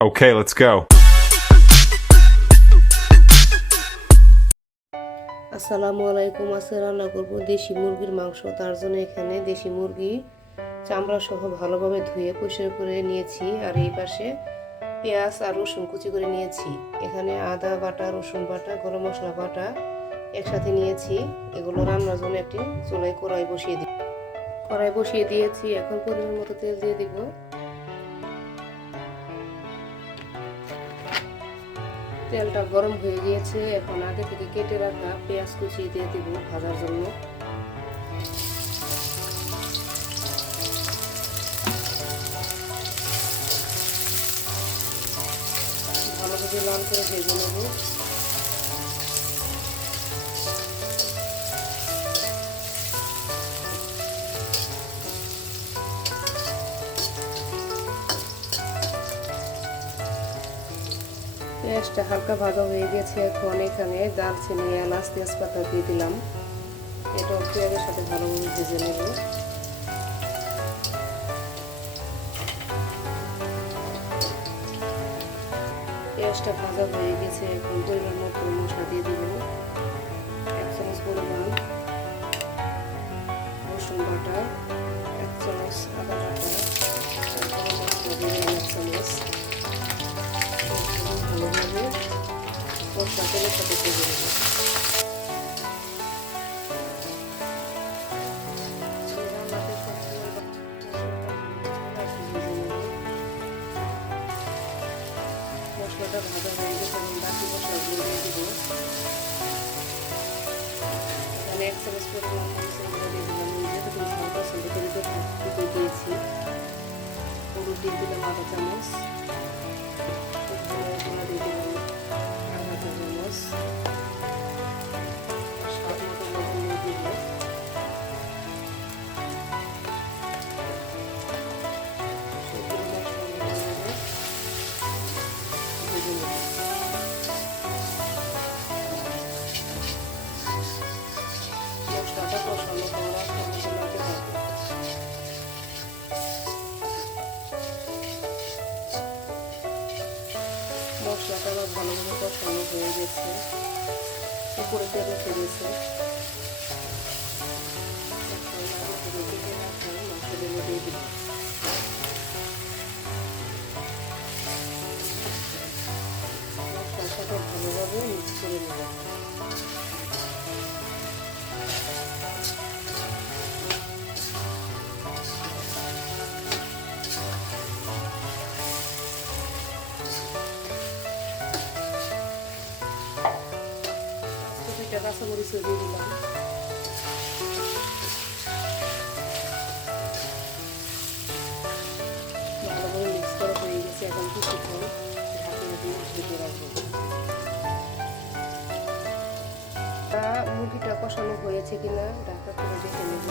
Okay, let's go. আসসালামু আলাইকুম। আজকে রান্না করব দেশি মুরগির মাংস। তার জন্য এখানে দেশি মুরগি চামড়া সহ ভালোভাবে ধুয়ে পরিষ্কার করে নিয়েছি। আর এই পাশে পেঁয়াজ আর রসুন কুচি করে নিয়েছি। এখানে আদা বাটা, রসুন বাটা, গরম মশলা বাটা একসাথে নিয়েছি। এগুলো রান্নার জন্য একটি চুলায় কড়াই বসিয়ে দিয়েছি। এখন পরিমাণ মতো তেল দিয়ে দিব। তেলটা গরম হয়ে গিয়েছে। এখন আগে থেকে কেটে রাখা পেঁয়াজ কুচি দিয়ে দিব ভাজার জন্য। ভালোভাবে লাল করে ভেজে নেব। পেঁয়াজটা হালকা ভাজা হয়ে গেছে। এখন এখানে দারচিনি, এলাচ, তেজপাতা দিয়ে দিলাম। এটাও পেঁয়াজের সাথে ভালোভাবে ভেজে নেব। পেঁয়াজটা ভাজা হয়ে গেছে। এখন পরিমাণ মতো মশলা দিয়ে দিব। 1 চামচ পরিমাণ রসুন বাটা, 1 চামচ আদা বাটা, গরম মশলা দিয়ে 1 চামচ। ভালোভাবে মশলা তেলের সাথে ভেজে নেব। মশলাটা ভাজা হয়ে গেছে। এবং বাকি মশলাগুলো দিয়ে দিব। এখানে 1 চামচ পরিমাণ মরিচের গুঁড়ো দিয়ে দিলাম। যেহেতু ঝাল পছন্দ করি তো দিয়েছি। হলুদ দিয়ে দিলাম আধা চামচ। গুঁড়ো দিয়ে দিলাম আধা চামচ। স্বাদ মতো লবণ দিয়ে দিব। মশলাটা কষানো করে টমেটো লাগতে থাকবে। মশলাটা আবার ভালোভাবে কষানো হয়ে গেছে। উপরে তেল উঠে গেছে। মাংসগুলো দিয়ে দিলাম। মশলার সাথে ভালোভাবে মিক্স করে নেব। কাঁচামরিচও দিয়ে দিলাম। ভালোভাবে মিক্স করা হয়ে গেছে। এখন কিছুক্ষণ ঢাকনা দিয়ে ঢেকে রাখবো। মুরগিটা কষানো হয়েছে কিনা ঢাকা করে দেখে নেব।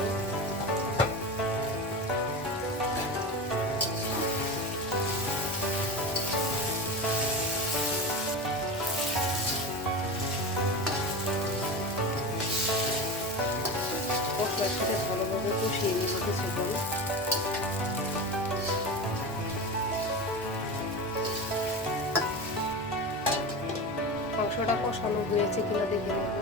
মশলার সাথে ভালোভাবে কষিয়ে নিব কিছুক্ষণ। মাংসটা কষানো হয়েছে কিনা দেখে নেব।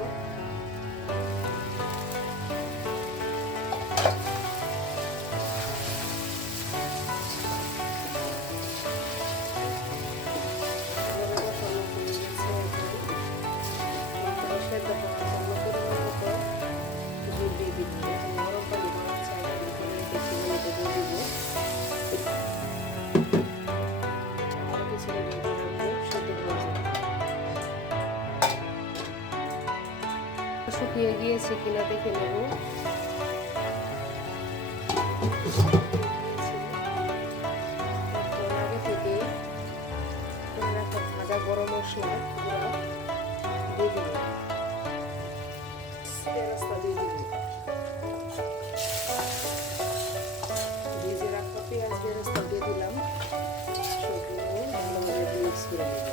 শুকিয়ে গিয়েছে কিনা দেখে নেব। আগে থেকে ভাজা গরম মশলা দিয়ে দিব। ভেজে রাখা পেঁয়াজ বেরেস্তা দিয়ে দিলাম। সবগুলো ভালোভাবে মিক্স করে নেব।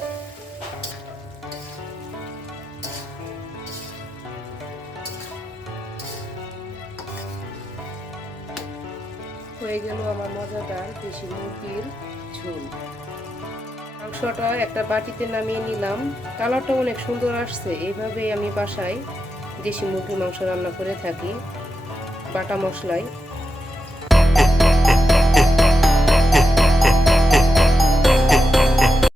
হয়ে গেল আমার মজাদার দেশি মুরগির ঝোল। মাংসটা একটা বাটিতে নামিয়ে নিলাম। কালারটা অনেক সুন্দর আসছে। এইভাবেই আমি বাসায় দেশি মুরগির মাংস রান্না করে থাকি বাটা মশলায়।